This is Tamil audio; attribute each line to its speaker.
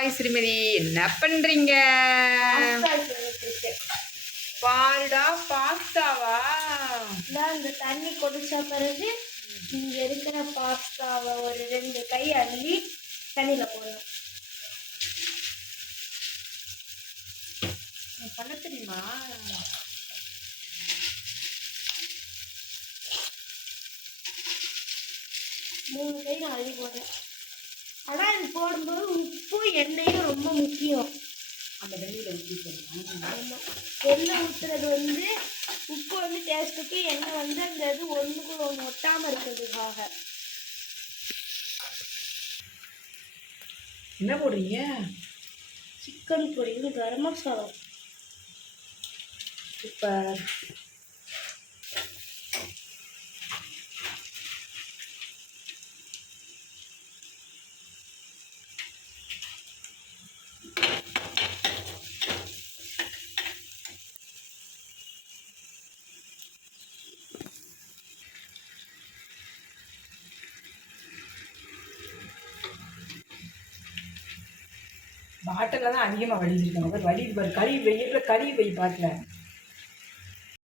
Speaker 1: ஹாய் ஸ்ரீமதி என்ன பண்றீங்க? பாருடா பாஸ்தாவா?
Speaker 2: இந்த தண்ணி குடிச்ச பிறகு இங்க இருக்கிற பாஸ்தாவை ஒரு ரெண்டு கை அள்ளி தண்ணியில போடணும்.
Speaker 1: உனக்கு பண்ண தெரியுமா?
Speaker 2: மூணு கை நான் அள்ளி போடுறேன் ஆனா இது போடும்போது உப்பு எண்ணெயும் ரொம்ப முக்கியம்.
Speaker 1: அந்த வெந்நீரை ஊற்றி போடணும்.
Speaker 2: எண்ணெய் ஊத்துறது வந்து உப்பு வந்து டேஸ்ட்டுக்கு எண்ணெய் வந்து அந்த இது ஒண்ணுக்கு ஒன்று ஒட்டாம இருக்கிறதுக்காக.
Speaker 1: என்ன போடுறீங்க?
Speaker 2: சிக்கன் பொடியும் கரம் மசாலா.
Speaker 1: சூப்பர். பாட்டில் தான் அதிகமாக வடிச்சிருக்காங்க பாரு வடி பாரு கழுவி வெயிலில் கழுவி வை பாட்டில்.